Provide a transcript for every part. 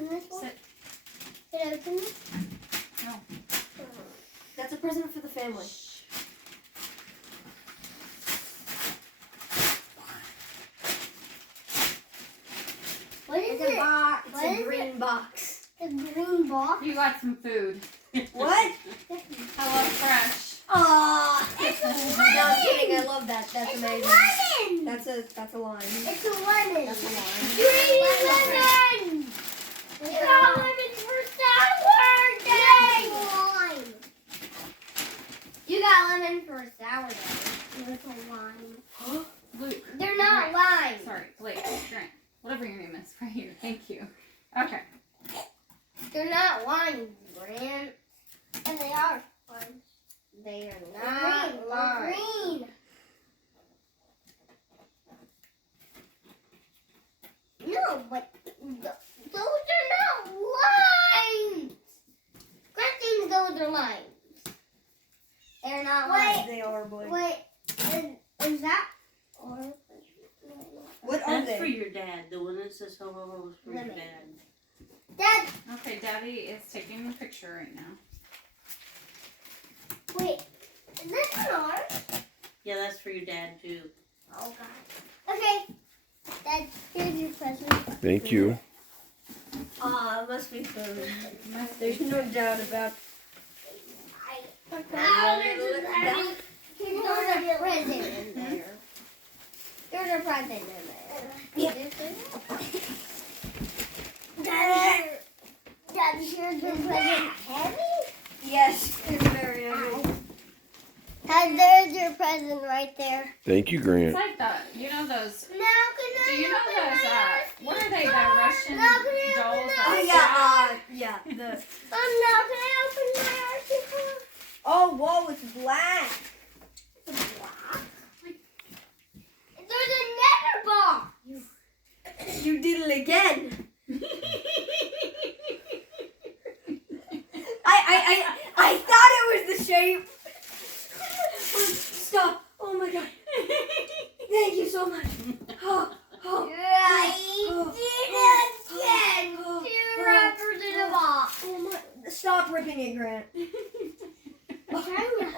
open this one? Sit. Can I open this? No. That's a present for the family. What is It's it? a box. What It's is a green box. The green box? You got some food. What? Hello Fresh. Aw. It's a No, lemon! I'm kidding. I love that. That's It's amazing. a lemon! That's a line. It's a lemon! That's a line. Green lemon! You got lemon for sourdough! Lime! You got lemon for sourdough. With a lime. Luke. They're not Grant. lime. Sorry, Blake. Grant. Whatever your name is. Right here. Thank you. Okay. They're not lime, Grant. And they are lime. They are not lime. Green. No, but those are not limes. Grant thinks those are limes. They're not limes. They are, Blake. Wait, is that or? What are That's for they? your dad. The one that says ho ho ho is for your Lemon. dad. Dad, Okay, Daddy is taking a picture right now. wait, is this an ours? Yeah, that's for your dad too. Oh God. Okay, Dad, here's your present. Thank you. Aw, it must be food. Must There's be- no doubt about. There's a present in there. There's a present in there. Yeah. Daddy, here's your present. Heavy? Yes, it's very heavy. Dad, there's your present right there. Thank you, It's Grant. like that. You know those. Now can I Do you know open those? my What are they? The Oh, Russian no, can I dolls. open that- Oh yeah, the. now can I open my article? Oh whoa, it's black. There's another box. You did it again. I thought it was the shape. Stop. Oh my god. Thank you so much. Oh, oh, I did it again. oh, Two wrappers in a box. oh my. Stop ripping it, Grant.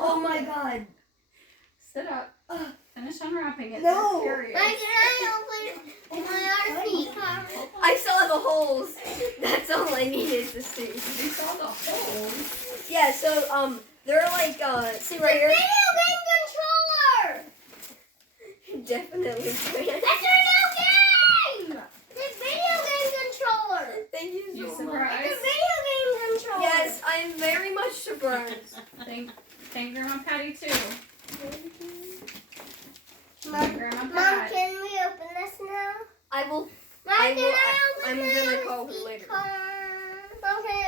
Oh my god. Sit up. Uh, Finish unwrapping it. No. They're curious. Can I open my article? I saw the holes. That's all I needed to see. You saw the holes. Yeah, so they're like see right here. Video game controller. Definitely Grant. That's our new game. The video game controller. Thank you You so much. surprised? The video game controller. Yes, I'm very much surprised. Thank Grandma Patty too. Mom, Grandma Mom, Pat. can we open this now? I will. Mom, I can will- I open I'm this? gonna call her later. Mom, can I